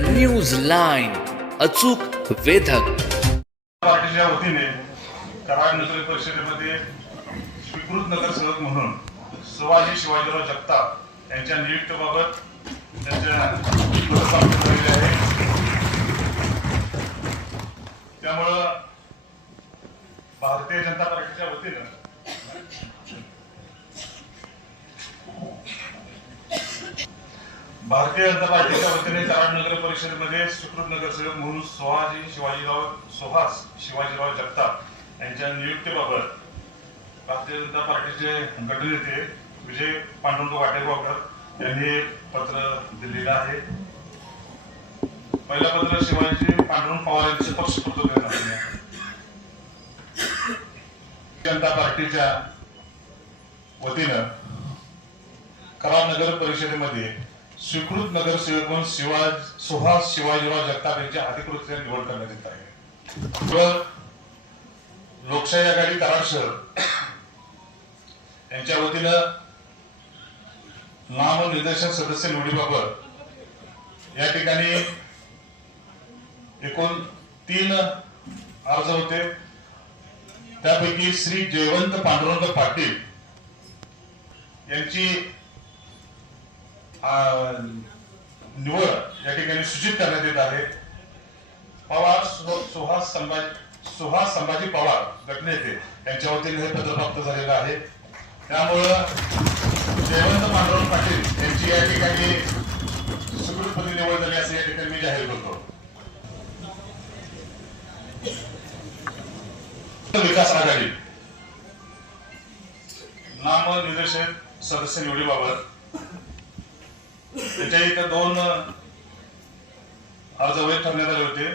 News line, अचूक वेधक. पार्टीच्या वतीने कराड नगर परिषदेमध्ये स्वीकृत नगरसेवक म्हणून शिवाजी शिवाजीराव जगताप यांच्या नियुक्तीबाबत त्यांच्या पदप्राप्त झालेले आहे. त्यामुळं भारतीय जनता पार्टीच्या वतीनं भारतीय जनता पार्टीच्या वतीने कराड नगर परिषदेमध्ये स्वीकृत नगरसेवक म्हणून सुहास शिवाजीराव जगताप यांच्या नियुक्तीबाबत भारतीय जनता पार्टीचे गटनेते विजय पांडुरंग वाटेगावकर यांनी पत्र दिलेलं आहे. पहिलं पत्र शिवाजी पांडुरंग पवार यांचे पक्षप्रतोद देण्यात आले. जनता पार्टीच्या वतीनं कराड नगर परिषदेमध्ये स्वीकृत नगरसेवक म्हणून सुहास शिवाजीराव जगताप यांची अधिकृतरित्या निवड करण्यात येत आहे. लोकशाही आघाडी कराड शहर यांच्या वतीनं नामनिर्देशन सदस्य निवडीबाबत या ठिकाणी एकूण 3 अर्ज होते. त्यापैकी श्री जयवंत पांडुरंग पाटील यांची निवड या ठिकाणी सूचित करण्यात येत आहे. पवार सुहास संभाजी पवार गटनेते यांच्या वतीने हे पत्र प्राप्त झालेलं आहे. त्यामुळं जयवंत पांडुरंग पाटील यांची या ठिकाणी सुकृतपदी निवड झाली असे या ठिकाणी मी जाहीर करतो. विकास आघाडी नामनिर्देशित सदस्य निवडीबाबत त्याच्या इथं 2 अर्ज वैध ठरण्यात आले होते.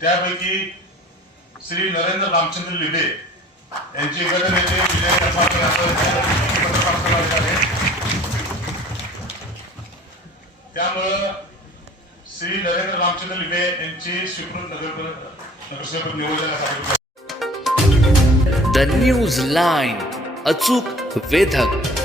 त्यापैकी श्री नरेंद्र रामचंद्र लिबे यांचे गटनेते विजय त्यामुळं श्री नरेंद्र रामचंद्र लिबे यांची स्वीकृत नगरसेवक निवड झाल्यासाठी न्यूज लाईन, अचूक वेधक.